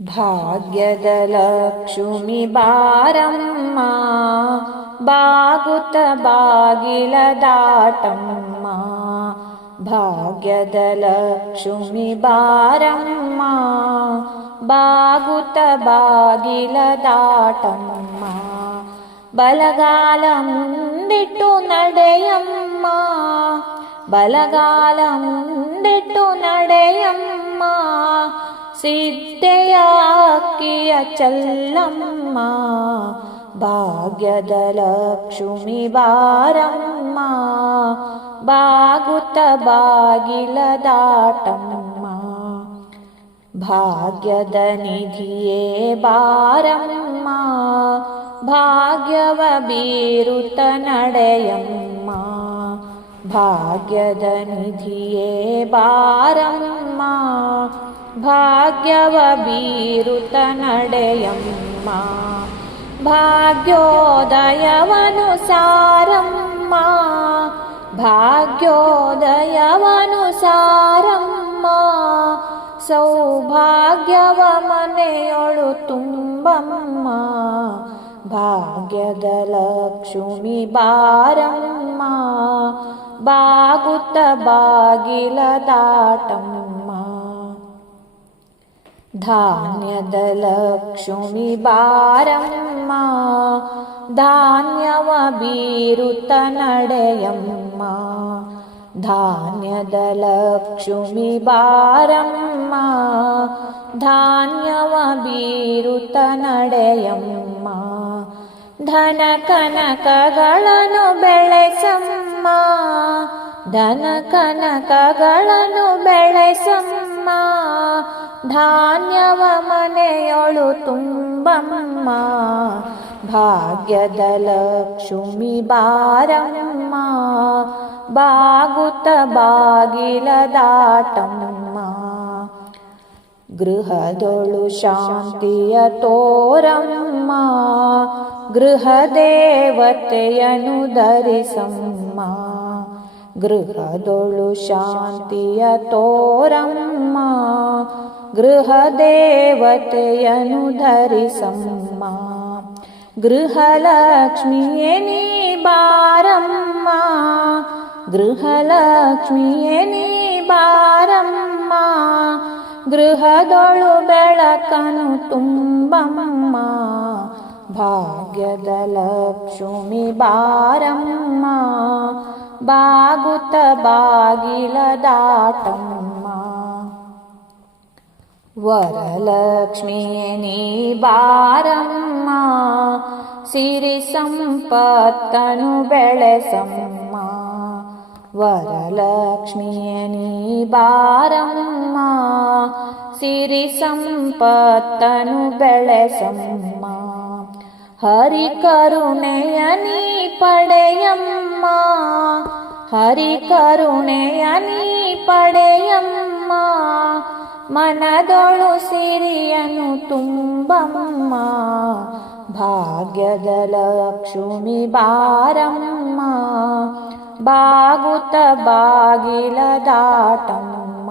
ಭಾಗ್ಯದ ಲಕ್ಷ್ಮಿ ಬಾರಮ್ಮ ಬಾಗುತ್ತ ಬಾಗಿಲ ದಾಟಮ್ಮ ಭಾಗ್ಯದ ಲಕ್ಷ್ಮಿ ಬಾರಮ್ಮ ಬಾಗುತ್ತ ಬಾಗಿಲ ದಾಟಮ್ಮ ಬಲಗಾಲ ಮುಂದಿಟ್ಟು ನಡೆಯಮ್ಮ ಬಲಗಾಲ ಮುಂದಿಟ್ಟು ನಡೆಯಮ್ಮ സിദ്ധയാക്കിയ ചല്ലമ്മ ഭാഗ്യദലക്ഷ്മി ബാരമ്മ ഭാഗുത ബാഗിലദാട്ടമ്മ ഭാഗ്യദ നിധിയേ ബാരമ്മ ഭാഗ്യവ ബീരുത നടയമ്മ ഭാഗ്യദ നിധിയേ ബാരമ്മ ಭಾಗ್ಯವ ಬೀರುತ್ತ ನಡೆಯಮ್ಮ ಭಾಗ್ಯೋದಯವನು ಸಾರಮ್ಮ ಭಾಗ್ಯೋದಯವನು ಸಾರಮ್ಮ ಸೌಭಾಗ್ಯವ ಮನೆಯೊಳು ತುಂಬಮ್ಮ ಭಾಗ್ಯದ ಲಕ್ಷ್ಮಿ ಬಾರಮ್ಮ ಬಾಗುತ್ತ ಬಾಗಿಲ ದಾಟಮ್ಮ ಧಾನ್ಯದಲಕ್ಷ್ಮಿಬಾರಮ್ಮ ಧಾನ್ಯವ ಬೀರುತ ನಡೆಯಮ್ಮ ಧಾನ್ಯದಲಕ್ಷ್ಮಿಬಾರಮ್ಮ ಧಾನ್ಯವ ಬೀರುತ ನಡೆಯಮ್ಮ ಧನ ಕನಕಗಳನ್ನು ಬೆಳೆಸಮ್ಮ ಧನ ಕನಕಗಳನ್ನು ಬೆಳೆಸಮ್ಮ ಧಾನ್ಯವ ಮನೆಯೊಳು ತುಂಬಮ್ಮ ಭಾಗ್ಯದ ಲಕ್ಷ್ಮಿ ಬಾರಮ್ಮ ಬಾಗುತ್ತ ಬಾಗಿಲ ದಾಟಮ್ಮ ಗೃಹದೊಳು ಶಾಂತಿಯ ತೋರಮ್ಮ ಗೃಹ ದೇವತೆಯನು ಧರಿಸಮ್ಮ ಗೃಹದೊಳು ಶಾಂತಿಯ ತೋರಮ್ಮ ಗೃಹ ದೇವತೆಯನು ಧರಿಸಮ್ಮ ಗೃಹಲಕ್ಷ್ಮಿಯೇ ನೀ ಬಾರಮ್ಮ ಗೃಹಲಕ್ಷ್ಮಿಯೇ ನೀ ಬಾರಮ್ಮ ಗೃಹದೊಳು ಬೆಳಕನು ತುಂಬಮ್ಮ ಭಾಗ್ಯದ ಲಕ್ಷ್ಮಿ ಬಾರಮ್ಮ ಬಾಗುತ್ತ ಬಾಗಿಲ ದಾಟಮ್ಮ ವರಲಕ್ಷ್ಮಿಯೇ ನೀ ಬಾರಮ್ಮ, ಸಿರಿ ಸಂಪತ್ತನು ಬೆಳೆಸಮ್ಮ. ವರಲಕ್ಷ್ಮಿಯೇ ನೀ ಬಾರಮ್ಮ, ಸಿರಿ ಸಂಪತ್ತನು ಬೆಳೆಸಮ್ಮ. ಹರಿ ಕರುಣೆಯ ನೀ ಪಡೆಯಮ್ಮ. ಹರಿ ಕರುಣೆಯ ನೀ ಪಡೆಯಮ್ಮ ಮನದೊಳು ಸಿರಿಯನು ತುಂಬಮ್ಮ ಭಾಗ್ಯದ ಲಕ್ಷ್ಮಿ ಬಾರಮ್ಮ ಬಾಗುತ್ತ ಬಾಗಿಲ ದಾಟಮ್ಮ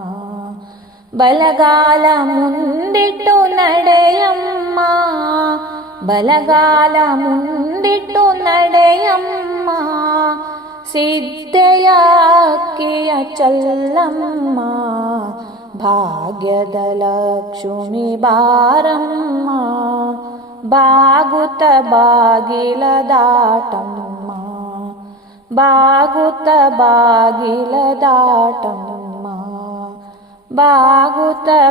ಬಲಗಾಲ ಮುಂದಿಟ್ಟು ನಡೆಯಮ್ಮ ಬಲಗಾಲ ಮುಂದಿಟ್ಟು ನಡೆಯಮ್ಮ सिद्धय कियचल्लं मा भाग्यदलक्ष्मि बारं मा भागुतबागिलदाटं मा भागुतबागिलदाटं मा भागुतबागिलदाटम